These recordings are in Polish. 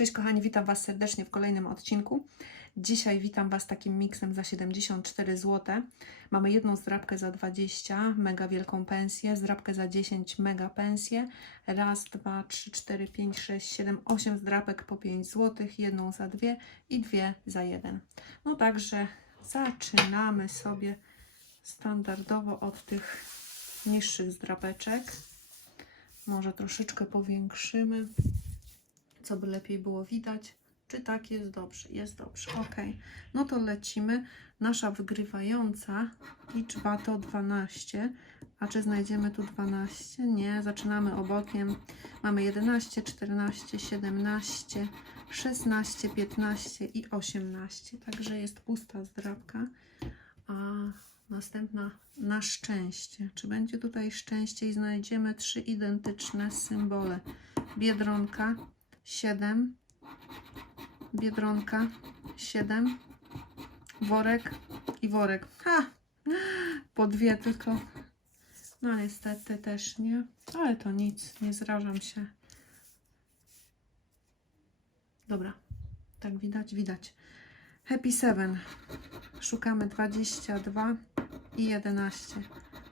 Cześć kochani, witam Was serdecznie w kolejnym odcinku. Dzisiaj witam Was takim miksem za 74 zł. Mamy jedną zdrabkę za 20, mega wielką pensję, zdrabkę za 10, mega pensję. Raz, dwa, trzy, cztery, pięć, sześć, siedem, osiem zdrapek po 5 zł, jedną za dwie i dwie za jeden. No także zaczynamy sobie standardowo od tych niższych zdrapeczek. Może troszeczkę powiększymy co by lepiej było widać. Czy tak jest dobrze? Jest dobrze. Ok. No to lecimy. Nasza wygrywająca liczba to 12. A czy znajdziemy tu 12? Nie. Zaczynamy obokiem. Mamy 11, 14, 17, 16, 15 i 18. Także jest pusta zdrabka. A następna na szczęście. Czy będzie tutaj szczęście i znajdziemy trzy identyczne symbole? Biedronka, 7, biedronka, 7, worek i worek. Ha! Po dwie tylko. No niestety też nie, ale to nic, nie zrażam się. Dobra, tak widać, widać. Happy 7. Szukamy 22 i 11,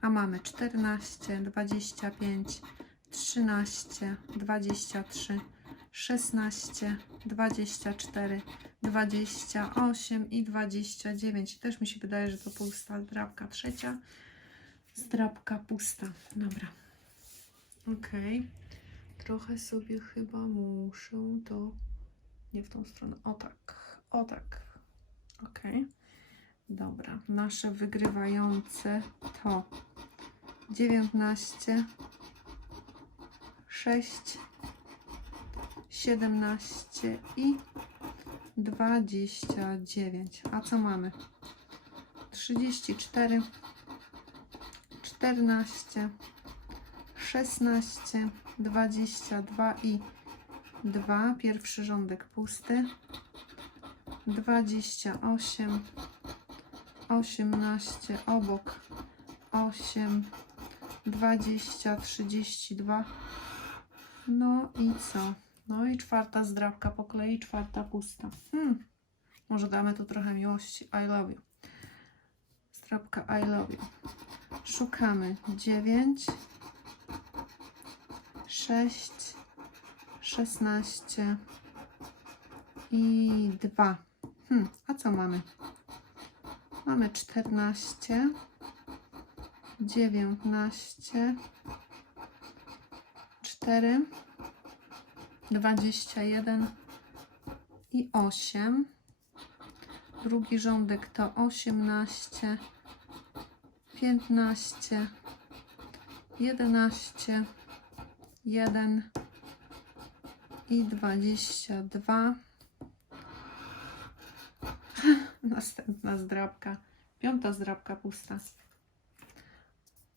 a mamy 14, 25, 13, 23, 16, 24, 28 i 29. Też mi się wydaje, że to pusta zdrabka trzecia. Zdrabka pusta. Dobra. Ok. Trochę sobie chyba muszę to... Nie w tą stronę. O tak. O tak. Ok. Dobra. Nasze wygrywające to 19, 6, 17 i 29. A co mamy? 34, 14, 16, 22 i 2. Pierwszy rządek pusty. 28, 18 obok 8, 20, 32. No i co? No i czwarta zdrabka po kolei, czwarta pusta. Hmm. Może damy tu trochę miłości. I love you. Zdrabka I love you. Szukamy 9, 6, 16 i 2. Hmm. A co mamy? Mamy 14, 19, 4, 21 i 8. Drugi rządek to 18, 15, 11, 1 i 22. Następna zdrabka. Piąta zdrabka pusta.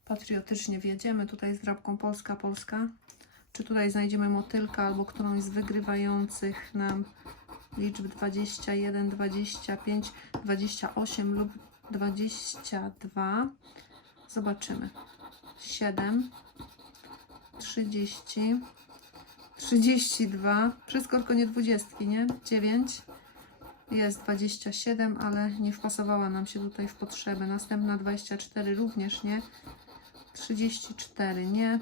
Patriotycznie wjedziemy tutaj zdrabką Polska, Polska. Czy tutaj znajdziemy motylka albo którąś z wygrywających nam liczb 21, 25, 28 lub 22. Zobaczymy. 7, 30, 32. Wszystko tylko nie 20, nie? 9. Jest 27, ale nie wpasowała nam się tutaj w potrzeby. Następna 24 również nie. 34 nie.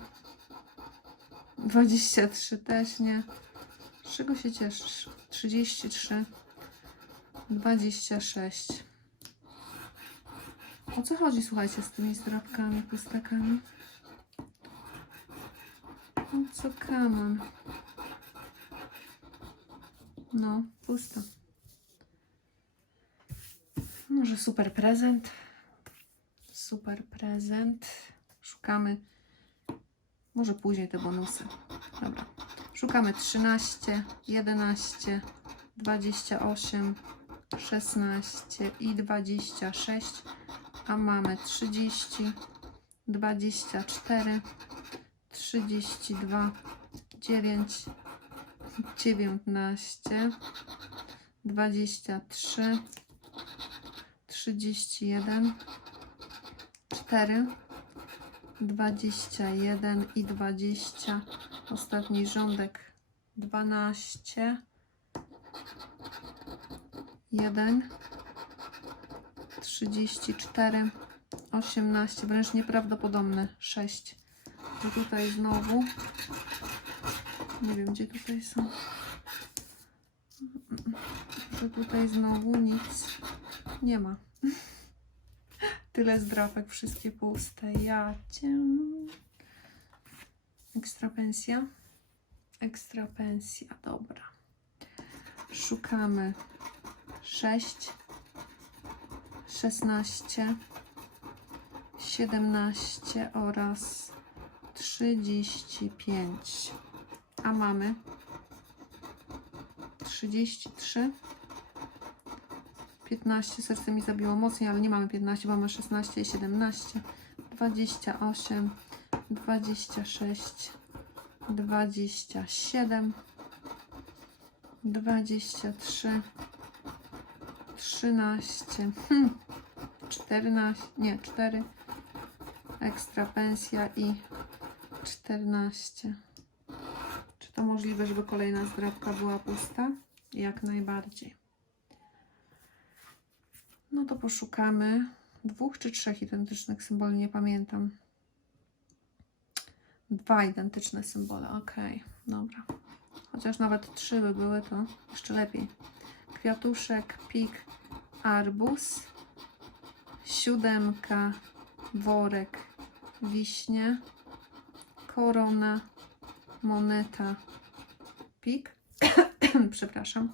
23 też nie. Czego się cieszysz? 33, 26. O co chodzi, słuchajcie, z tymi zdrabkami, pustakami? O co kaman? No, pusto. Może super prezent. Super prezent. Szukamy może później te bonusy. Dobra. Szukamy 13, 11, 28, 16 i 26. A mamy 30, 24, 32, 9, 19, 23, 31, 4, 21 i 20. Ostatni rządek 12, 1, 34, 18, wręcz nieprawdopodobne 6. To tutaj znowu, nie wiem gdzie tutaj są, że tutaj znowu nic nie ma. Tyle zdrapek, wszystkie puste. Ja cię. Ekstra pensja. Ekstra pensja, dobra. Szukamy 6, 16, 17 oraz 35. A mamy 33. 15, serce mi zabiło mocniej, ale nie mamy 15, bo mamy 16 i 17, 28, 26, 27, 23, 13, hmm, 14, nie, 4, ekstra pensja i 14. Czy to możliwe, żeby kolejna zdrabka była pusta? Jak najbardziej. To poszukamy dwóch czy trzech identycznych symboli, nie pamiętam. Dwa identyczne symbole, ok, dobra. Chociaż nawet trzy by były, to jeszcze lepiej. Kwiatuszek, pik, arbuz, siódemka, worek, wiśnie, korona, moneta, pik, przepraszam,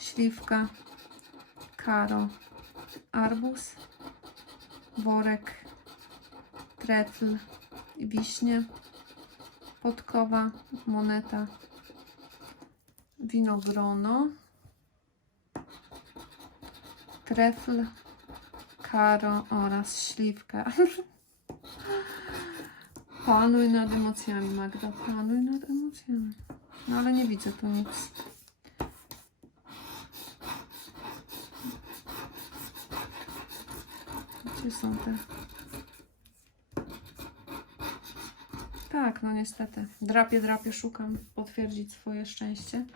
śliwka, karo, arbuz, worek, tretl, wiśnie, podkowa, moneta, winogrono, trefl, karo oraz śliwka. Panuj nad emocjami, Magda, panuj nad emocjami. No ale nie widzę tu nic. Gdzie są te? Tak, no niestety. Drapie, drapie, szukam potwierdzić swoje szczęście.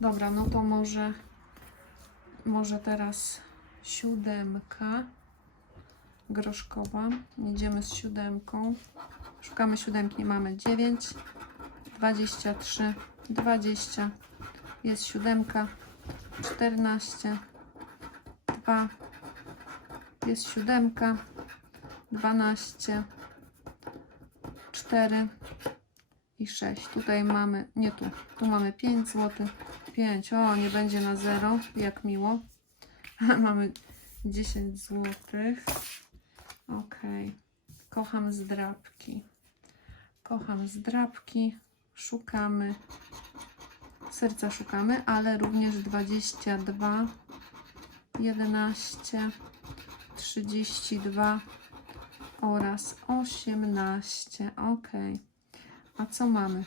Dobra, no to może może teraz siódemka groszkowa. Idziemy z siódemką. Szukamy siódemki, mamy 9, 23, 20. Jest siódemka, 14, 2, jest siódemka, 12, 4 i 6. Tutaj mamy, nie tu, tu mamy 5 zł, 5, o nie będzie na 0, jak miło. mamy 10 zł. Ok, kocham zdrabki. Kocham zdrabki, szukamy, serca szukamy, ale również 22, 11, 32 oraz 18. Ok. A co mamy?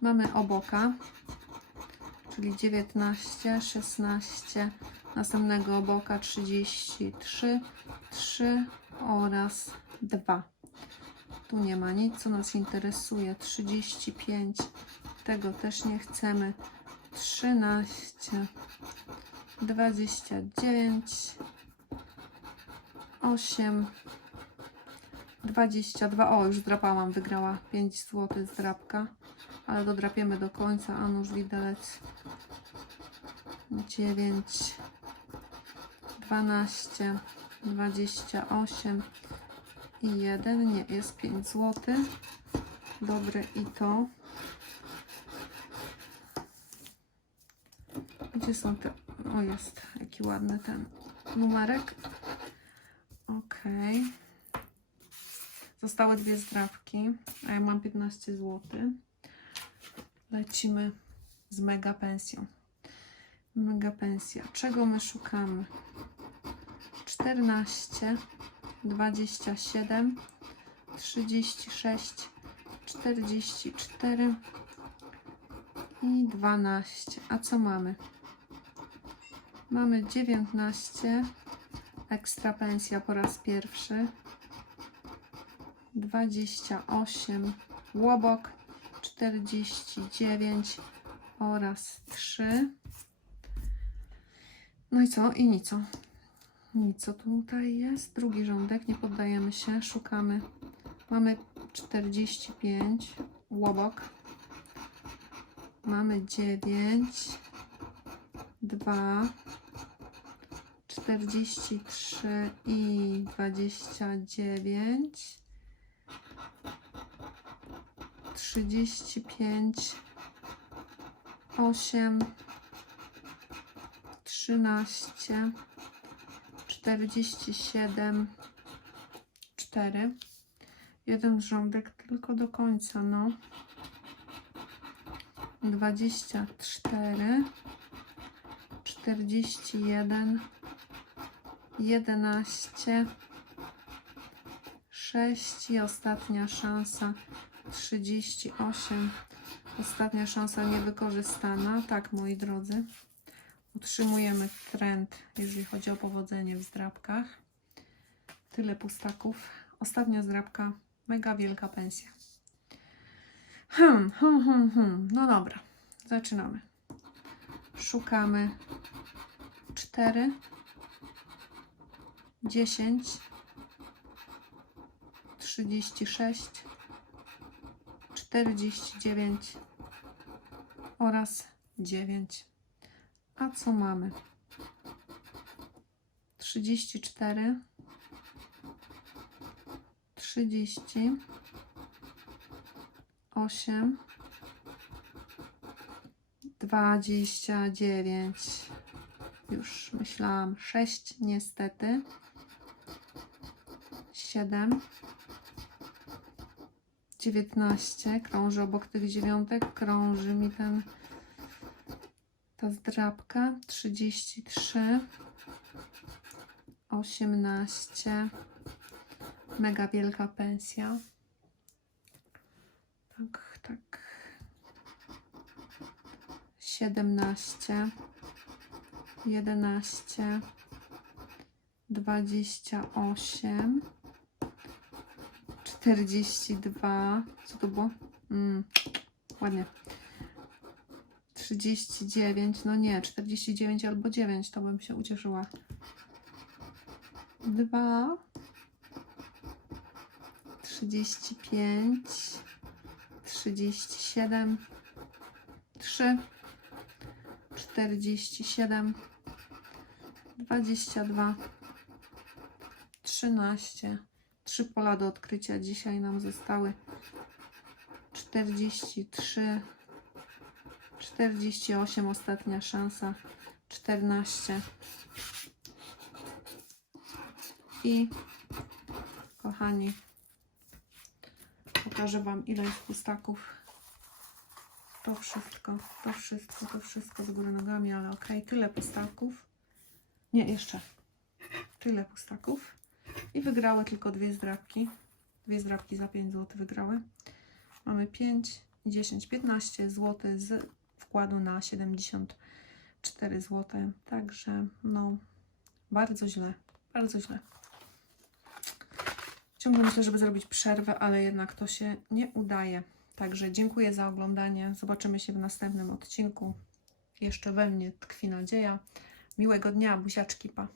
Mamy oboka, czyli 19, 16, następnego oboka 33, 3 oraz 2. Tu nie ma nic, co nas interesuje. 35, tego też nie chcemy. 13, 29, 8, 22. O, już drapałam, wygrała 5 zł z drapka, ale dodrapiemy do końca. A nuż widelec 9, 12, 28 i 1. Nie, jest 5 zł. Dobre i to. Gdzie są te? O, jest. Jaki ładny ten numerek. Ok. Zostały dwie zdrawki, a ja mam 15 zł. Lecimy z mega pensją. Mega pensja. Czego my szukamy? 14, 27, 36, 44 i 12. A co mamy? Mamy 19, ekstra pensja po raz pierwszy, 28, łobok 49 oraz 3. No i co? I nic. Nic, co tutaj jest? Drugi rządek, nie poddajemy się, szukamy. Mamy 45, łobok. Mamy 9, 2, 43 i 29, 35, 8, 13, 47, 4. Jeden rządek tylko do końca, no. 24, 41, 11, 6 i ostatnia szansa 38. Ostatnia szansa niewykorzystana. Tak, moi drodzy. Utrzymujemy trend, jeżeli chodzi o powodzenie w zdrabkach. Tyle pustaków. Ostatnia zdrabka, mega wielka pensja. Hmm, hmm, hmm, hmm. No dobra, zaczynamy. Szukamy 4, 10, 36, 49 oraz 9. A co mamy? 34, 30, 8, 29. Już myślałam 6, niestety. 7, 19. Krąży obok tych dziewiątek, krąży mi ten ta zdrabka 33 18 mega wielka pensja tak, tak 17 11 28 42 co to było? Mm, ładnie. 39, no nie, 49 albo 9, to bym się ucieszyła. 2, 35, 37, 3, 47, 22, 13. Trzy pola do odkrycia dzisiaj nam zostały. 43, 48, ostatnia szansa, 14. I kochani, pokażę Wam ile pustaków. To wszystko, to wszystko, to wszystko z góry nogami, ale ok, tyle pustaków. Nie, jeszcze. Tyle pustaków. I wygrały tylko dwie zdrabki. Dwie zdrabki za 5 zł wygrały. Mamy 5, 10, 15 zł z wkładu na 74 zł. Także no bardzo źle, bardzo źle. Ciągle myślę, żeby zrobić przerwę, ale jednak to się nie udaje. Także dziękuję za oglądanie. Zobaczymy się w następnym odcinku. Jeszcze we mnie tkwi nadzieja. Miłego dnia, buziaczki, pa.